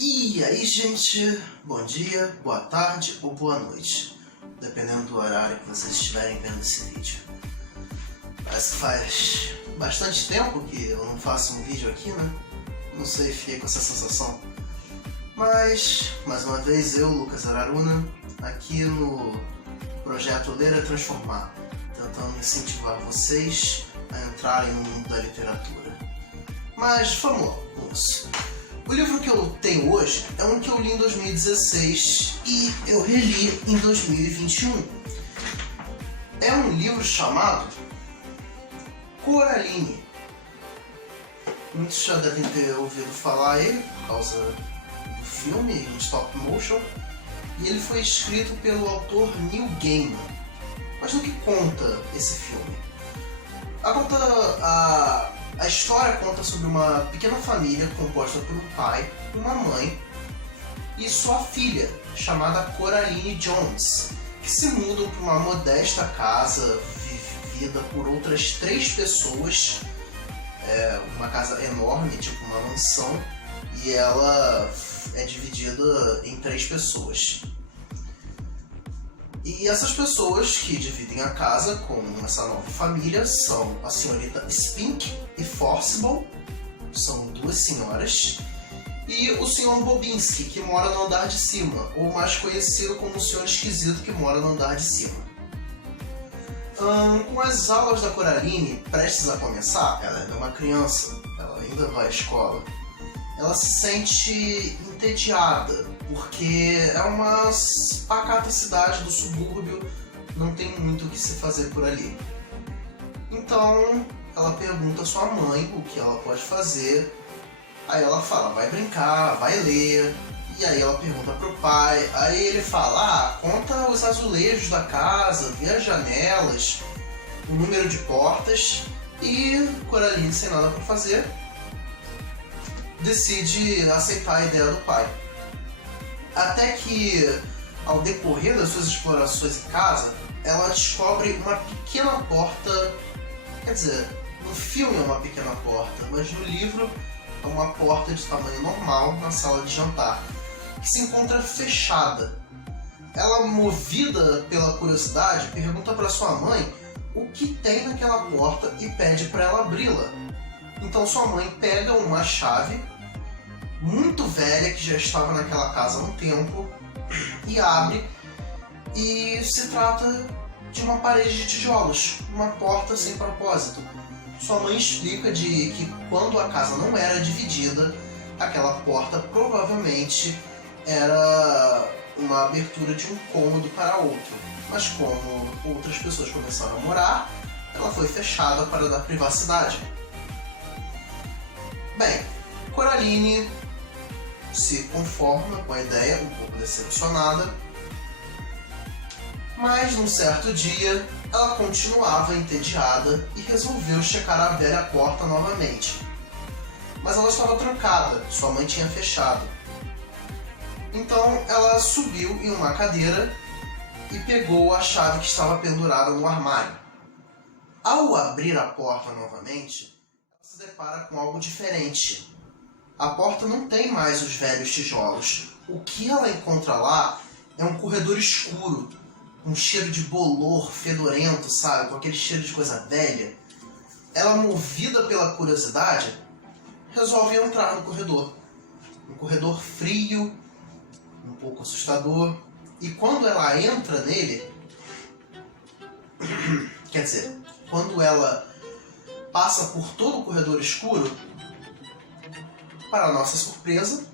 E aí, gente, bom dia, boa tarde ou boa noite, dependendo do horário que vocês estiverem vendo esse vídeo. Parece que faz bastante tempo que eu não faço um vídeo aqui, né? Não sei, fiquei com essa sensação. Mas, mais uma vez, eu, Lucas Araruna, aqui no projeto Ler é Transformar, tentando incentivar vocês a entrarem no mundo da literatura. Mas vamos lá, moço. O livro que eu tenho hoje é um que eu li em 2016 e eu reli em 2021. É um livro chamado Coraline. Muitos já devem ter ouvido falar ele por causa do filme em stop motion, e ele foi escrito pelo autor Neil Gaiman. Mas no que conta esse filme? A história conta sobre uma pequena família composta por um pai, uma mãe e sua filha, chamada Coraline Jones, que se mudam para uma modesta casa vivida por outras 3 pessoas, uma casa enorme, tipo uma mansão, e ela é dividida em 3 pessoas. E essas pessoas que dividem a casa com essa nova família são a senhorita Spink e Forcible, são 2 senhoras, e o senhor Bobinski, que mora no andar de cima, ou mais conhecido como o senhor esquisito que mora no andar de cima. Com as aulas da Coraline prestes a começar, ela é uma criança, ela ainda vai à escola, ela se sente entediada, porque é uma pacata cidade do subúrbio, não tem muito o que se fazer por ali. Então ela pergunta à sua mãe o que ela pode fazer, aí ela fala, vai brincar, vai ler, e aí ela pergunta pro pai, aí ele fala, conta os azulejos da casa, vê as janelas, o número de portas, e Coraline, sem nada para fazer, decide aceitar a ideia do pai. Até que, ao decorrer das suas explorações em casa, ela descobre uma pequena porta, quer dizer, no filme é uma pequena porta, mas no livro é uma porta de tamanho normal na sala de jantar, que se encontra fechada. Ela, movida pela curiosidade, pergunta para sua mãe o que tem naquela porta e pede para ela abri-la. Então sua mãe pega uma chave muito velha que já estava naquela casa há um tempo e abre, e se trata de uma parede de tijolos, uma porta sem propósito. Sua mãe explica que quando a casa não era dividida, aquela porta provavelmente era uma abertura de um cômodo para outro, mas como outras pessoas começaram a morar, ela foi fechada para dar privacidade. Bem, Coraline se conforma com a ideia, um pouco decepcionada, mas num certo dia ela continuava entediada e resolveu checar a velha porta novamente. Mas ela estava trancada, sua mãe tinha fechado. Então ela subiu em uma cadeira e pegou a chave que estava pendurada no armário. Ao abrir a porta novamente, ela se depara com algo diferente. A porta não tem mais os velhos tijolos. O que ela encontra lá é um corredor escuro, um cheiro de bolor fedorento, sabe? Com aquele cheiro de coisa velha. Ela, movida pela curiosidade, resolve entrar no corredor. Um corredor frio, um pouco assustador. E quando ela entra nele, quer dizer, quando ela passa por todo o corredor escuro, para nossa surpresa,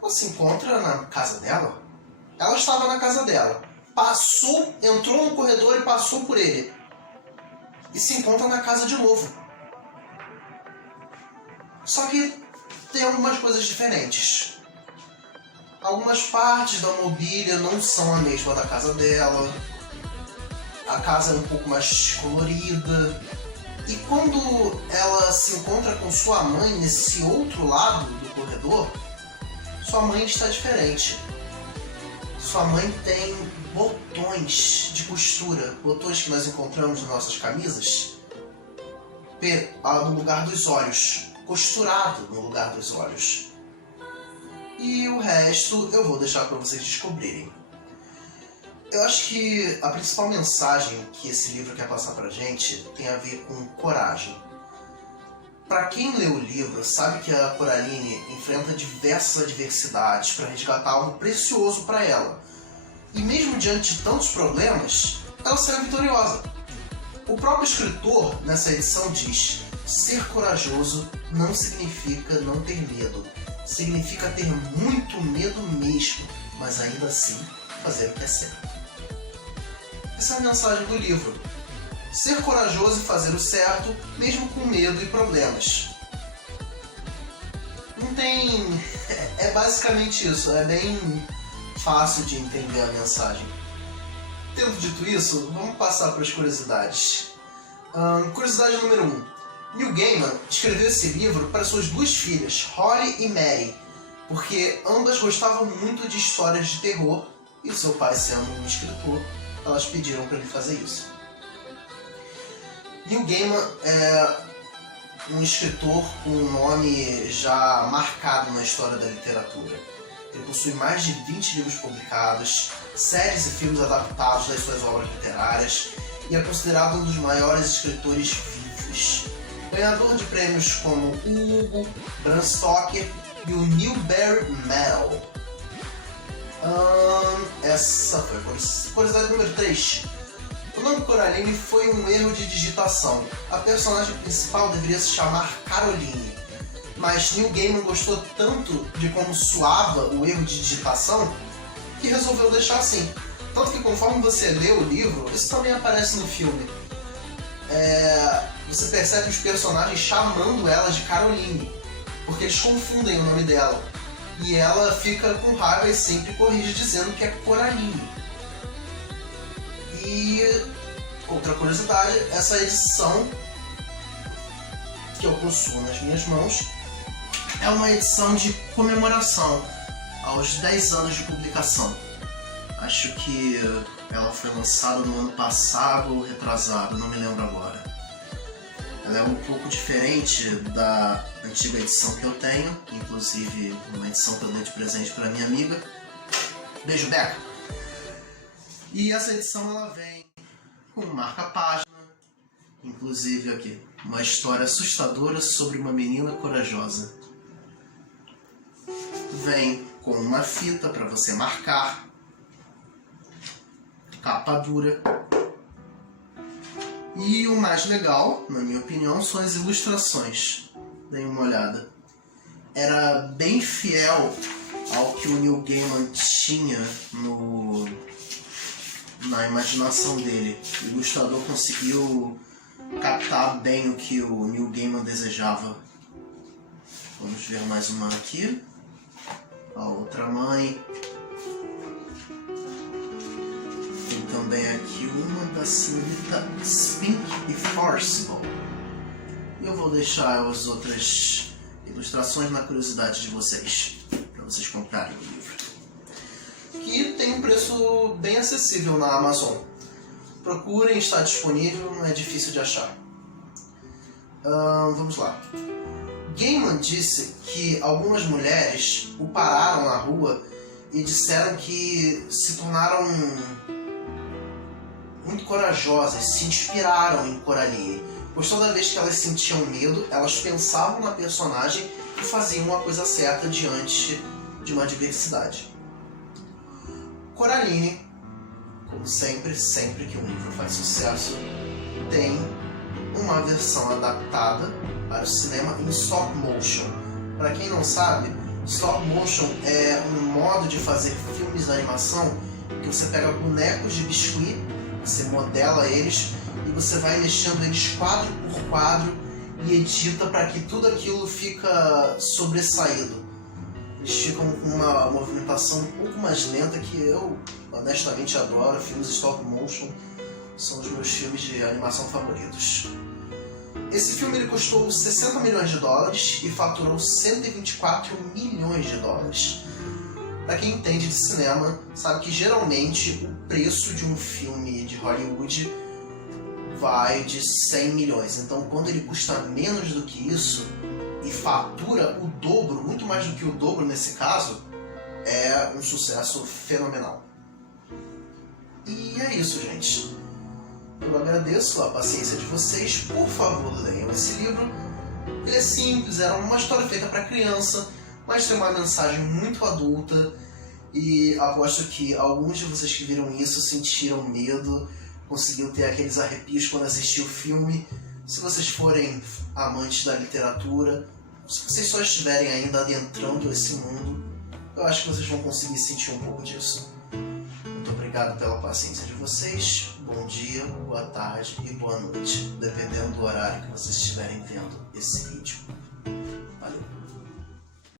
ela se encontra na casa dela. Ela estava na casa dela, entrou no corredor e passou por ele, e se encontra na casa de novo. Só que tem algumas coisas diferentes. Algumas partes da mobília não são a mesma da casa dela, a casa é um pouco mais colorida. E quando ela se encontra com sua mãe nesse outro lado do corredor, sua mãe está diferente. Sua mãe tem botões de costura, botões que nós encontramos nas nossas camisas, no lugar dos olhos, costurado no lugar dos olhos. e o resto eu vou deixar para vocês descobrirem. Eu acho que a principal mensagem que esse livro quer passar pra gente tem a ver com coragem. Para quem lê o livro, sabe que a Coraline enfrenta diversas adversidades para resgatar algo precioso para ela. E mesmo diante de tantos problemas, ela será vitoriosa. O próprio escritor, nessa edição, diz: ser corajoso não significa não ter medo. Significa ter muito medo mesmo, mas ainda assim fazer o que é certo. Essa é a mensagem do livro. Ser corajoso e fazer o certo, mesmo com medo e problemas. Não tem... É basicamente isso. É bem fácil de entender a mensagem. Tendo dito isso, vamos passar para as curiosidades. Curiosidade número 1. Neil Gaiman escreveu esse livro para suas duas filhas, Holly e Mary, porque ambas gostavam muito de histórias de terror e seu pai, sendo um escritor, elas pediram para ele fazer isso. Neil Gaiman é um escritor com um nome já marcado na história da literatura. Ele possui mais de 20 livros publicados, séries e filmes adaptados das suas obras literárias e é considerado um dos maiores escritores vivos. Ganhador de prêmios como o Hugo, Bram Stoker e o Newbery Medal. Essa foi a curiosidade número 3. O nome Coraline foi um erro de digitação. A personagem principal deveria se chamar Caroline, mas Neil Gaiman gostou tanto de como soava o erro de digitação que resolveu deixar assim. Tanto que conforme você lê o livro, isso também aparece no filme. Você percebe os personagens chamando ela de Caroline, porque eles confundem o nome dela. E ela fica com raiva e sempre corrige dizendo que é Coraline. E outra curiosidade, essa edição que eu possuo nas minhas mãos é uma edição de comemoração aos 10 anos de publicação. Acho que ela foi lançada no ano passado ou retrasado, não me lembro agora. Ela é um pouco diferente da antiga edição que eu tenho, inclusive uma edição que eu dei de presente para minha amiga. Beijo, Beca! E essa edição ela vem com um marca-página, inclusive aqui, uma história assustadora sobre uma menina corajosa. Vem com uma fita para você marcar, capa dura. E o mais legal, na minha opinião, são as ilustrações. Deem uma olhada. Era bem fiel ao que o Neil Gaiman tinha na imaginação dele. O ilustrador conseguiu captar bem o que o Neil Gaiman desejava. Vamos ver mais uma aqui. A outra mãe. Tem também aqui uma da senhorita Spink e Forcible. E eu vou deixar as outras ilustrações na curiosidade de vocês, para vocês comprarem o livro. Que tem um preço bem acessível na Amazon. Procurem, está disponível, não é difícil de achar. Vamos lá. Gaiman disse que algumas mulheres o pararam na rua e disseram que se tornaram muito corajosas, se inspiraram em Coraline, pois toda vez que elas sentiam medo, elas pensavam na personagem e faziam uma coisa certa diante de uma adversidade. Coraline, como sempre que um livro faz sucesso, tem uma versão adaptada para o cinema em stop motion. Para quem não sabe, stop motion é um modo de fazer filmes de animação que você pega bonecos de biscuit, você modela eles e você vai mexendo eles quadro por quadro e edita para que tudo aquilo fica sobressaído. Eles ficam com uma movimentação um pouco mais lenta, que eu honestamente adoro. Filmes stop motion são os meus filmes de animação favoritos. Esse filme ele custou $60 milhões e faturou $124 milhões. Para quem entende de cinema, sabe que geralmente o preço de um filme de Hollywood vai de 100 milhões. Então, quando ele custa menos do que isso e fatura o dobro, muito mais do que o dobro nesse caso, é um sucesso fenomenal. E é isso, gente. Eu agradeço a paciência de vocês. Por favor, leiam esse livro. Ele é simples, era uma história feita para criança, mas tem uma mensagem muito adulta. E aposto que alguns de vocês que viram isso sentiram medo, conseguiram ter aqueles arrepios quando assistiram o filme. Se vocês forem amantes da literatura, se vocês só estiverem ainda adentrando esse mundo, eu acho que vocês vão conseguir sentir um pouco disso. Muito obrigado pela paciência de vocês. Bom dia, boa tarde e boa noite, dependendo do horário que vocês estiverem vendo esse vídeo.